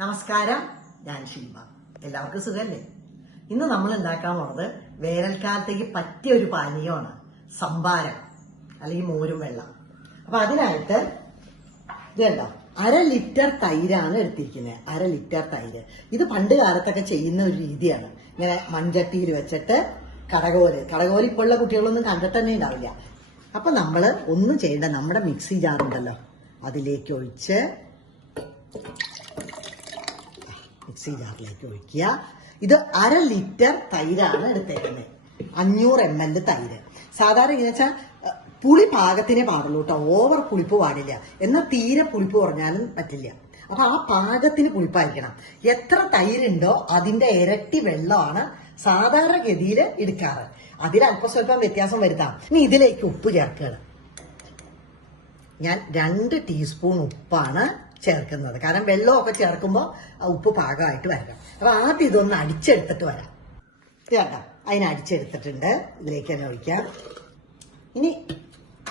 നമസ്കാരം. ഞാൻ ഷീബ എല്ലാവർക്കും സുഖമല്ലേ? ഇന്ന് നമ്മൾ ഉണ്ടാക്കാൻ പോണത് വേനൽക്കാലത്തേക്ക് പറ്റിയ ഒരു പാനീയമാണ് സംഭാരം അല്ലെങ്കിൽ മോരും വെള്ളം. അപ്പൊ അതിനായിട്ട് ഇത് കണ്ടോ? അര ലിറ്റർ തൈരാണ് എടുത്തിരിക്കുന്നത്. അര ലിറ്റർ തൈര്. ഇത് പണ്ട് കാലത്തൊക്കെ ചെയ്യുന്ന ഒരു രീതിയാണ്. ഇങ്ങനെ മൺചട്ടിയിൽ വെച്ചിട്ട് കടകോൽ. കടകോൽ ഇപ്പോഴുള്ള കുട്ടികളൊന്നും കണ്ടിട്ട് തന്നെ ഉണ്ടാവില്ല. അപ്പൊ നമ്മൾ ഒന്നും ചെയ്യേണ്ട നമ്മുടെ മിക്സി ജാറുണ്ടല്ലോ. അതിലേക്ക് ഒഴിച്ച് മിക്സി ജാറിലേക്ക് ഒഴിക്കുക ഇത് അര ലിറ്റർ തൈരാണ് എടുത്തേക്കുന്നത്. അഞ്ഞൂറ് എം എൽ തൈര്. സാധാരണ ഇങ്ങനെ വെച്ചാൽ പുളി പാകത്തിനെ പാടുള്ളൂ കേട്ടോ ഓവർ പുളിപ്പ് പാടില്ല. എന്നാൽ തീരെ പുളിപ്പ് കുറഞ്ഞാലും പറ്റില്ല. അപ്പൊ ആ പാകത്തിന് പുളിപ്പായിരിക്കണം. എത്ര തൈരുണ്ടോ അതിന്റെ ഇരട്ടി വെള്ളമാണ് സാധാരണഗതിയിൽ എടുക്കാറ്. അതിൽ അല്പം സ്വല്പം വ്യത്യാസം വരുത്താം. ഇനി ഇതിലേക്ക് ഉപ്പ് ചേർക്കുകയാണ്. ഞാൻ രണ്ട് ടീസ്പൂൺ ഉപ്പാണ് ചേർക്കുന്നത്. കാരണം വെള്ളമൊക്കെ ചേർക്കുമ്പോൾ ഉപ്പ് പാകമായിട്ട് വരണം. അപ്പൊ ആദ്യം ഇതൊന്ന് അടിച്ചെടുത്തിട്ട് വരാം. കണ്ടോ? അതിന് അടിച്ചെടുത്തിട്ടുണ്ട്. ഇതിലേക്ക് തന്നെ ഒഴിക്കാം. ഇനി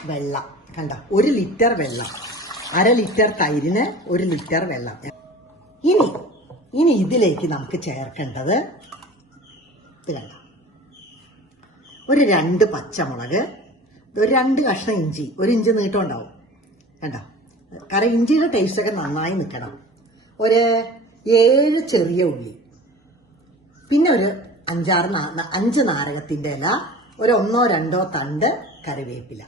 വെള്ളം. കണ്ടോ? ഒരു ലിറ്റർ വെള്ളം. അര ലിറ്റർ തൈരിന് ഒരു ലിറ്റർ വെള്ളം. ഇനി ഇനി ഇതിലേക്ക് നമുക്ക് ചേർക്കേണ്ടത് ഇത് ഒരു രണ്ട് പച്ചമുളക്. ഒരു രണ്ട് കഷ്ണം ഇഞ്ചി. ഒരു ഇഞ്ച് നീട്ടം ഉണ്ടാവും. കണ്ടോ? കാരണം ഇഞ്ചിയുടെ ടേസ്റ്റ് ഒക്കെ നന്നായി നിൽക്കണം. ഒരു ഏഴ് ചെറിയ ഉള്ളി. പിന്നെ ഒരു അഞ്ചാറ് അഞ്ച് നാരകത്തിന്റെ ഇല ഒരു ഒന്നോ രണ്ടോ തണ്ട് കറിവേപ്പില.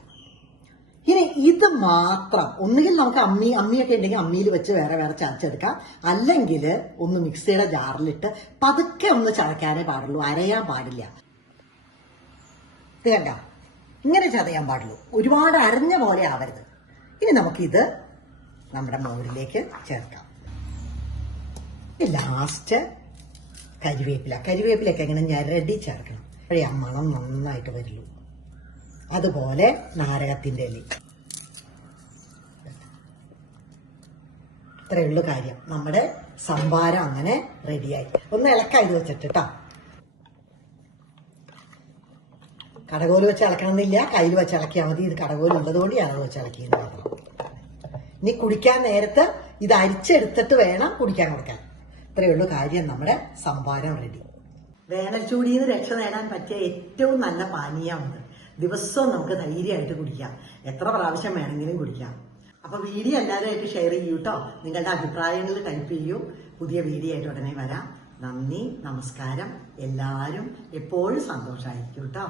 ഇനി ഇത് മാത്രം ഒന്നുകിൽ നമുക്ക് അമ്മി അമ്മിയൊക്കെ ഉണ്ടെങ്കിൽ അമ്മിയിൽ വെച്ച് വേറെ വേറെ ചതച്ചെടുക്കാം. അല്ലെങ്കിൽ ഒന്ന് മിക്സിയുടെ ജാറിലിട്ട് പതുക്കെ ഒന്ന് ചതയ്ക്കാനേ പാടുള്ളൂ. അരയാൻ പാടില്ല. ഇത് കണ്ട? ഇങ്ങനെ ചതയാൻ പാടുള്ളൂ. ഒരുപാട് അരഞ്ഞ പോലെ ആവരുത്. ഇനി നമുക്കിത് നമ്മുടെ മോരിലേക്ക് ചേർക്കാം. ലാസ്റ്റ് കരിവേപ്പില. കരിവേപ്പിലൊക്കെ ഇങ്ങനെ ഞരടി ചേർക്കണം. അപ്പോഴേ ആ മണം നന്നായിട്ട് വരുള്ളൂ. അതുപോലെ നാരകത്തിന്റെ ഇല ഇത്രയേ ഉള്ളൂ കാര്യം. നമ്മുടെ സംഭാരം അങ്ങനെ റെഡിയായി ഒന്ന് ഇളക്കാം ഇത് വെച്ചിട്ട് കേട്ടോ കടകോൽ വെച്ച് ഇളക്കണമെന്നില്ല. കയ്യിൽ വെച്ച് ഇളക്കിയാൽ മതി. ഇത് കടകോലുള്ളതുകൊണ്ട് ഞാൻ വെച്ച് ഇളക്കിയെന്ന് മാത്രം ഇനി കുടിക്കാൻ നേരത്ത് ഇത് അരിച്ചെടുത്തിട്ട് വേണം കുടിക്കാൻ കൊടുക്കാൻ. ഇത്രയേ ഉള്ളൂ കാര്യം നമ്മുടെ സംഭാരം റെഡി വേനൽ നിന്ന് രക്ഷ നേടാൻ പറ്റിയ ഏറ്റവും നല്ല പാനീയമാണ് ദിവസവും നമുക്ക് ധൈര്യമായിട്ട് കുടിക്കാം. എത്ര പ്രാവശ്യം വേണമെങ്കിലും കുടിക്കാം. അപ്പൊ വീഡിയോ എല്ലാവരുമായിട്ട് ഷെയർ ചെയ്യൂ കേട്ടോ നിങ്ങളുടെ അഭിപ്രായങ്ങൾ ടൈപ്പ് ചെയ്യൂ. പുതിയ വീഡിയോ ആയിട്ട് ഉടനെ വരാം. നന്ദി നമസ്കാരം. എല്ലാവരും എപ്പോഴും സന്തോഷമായിരിക്കും കേട്ടോ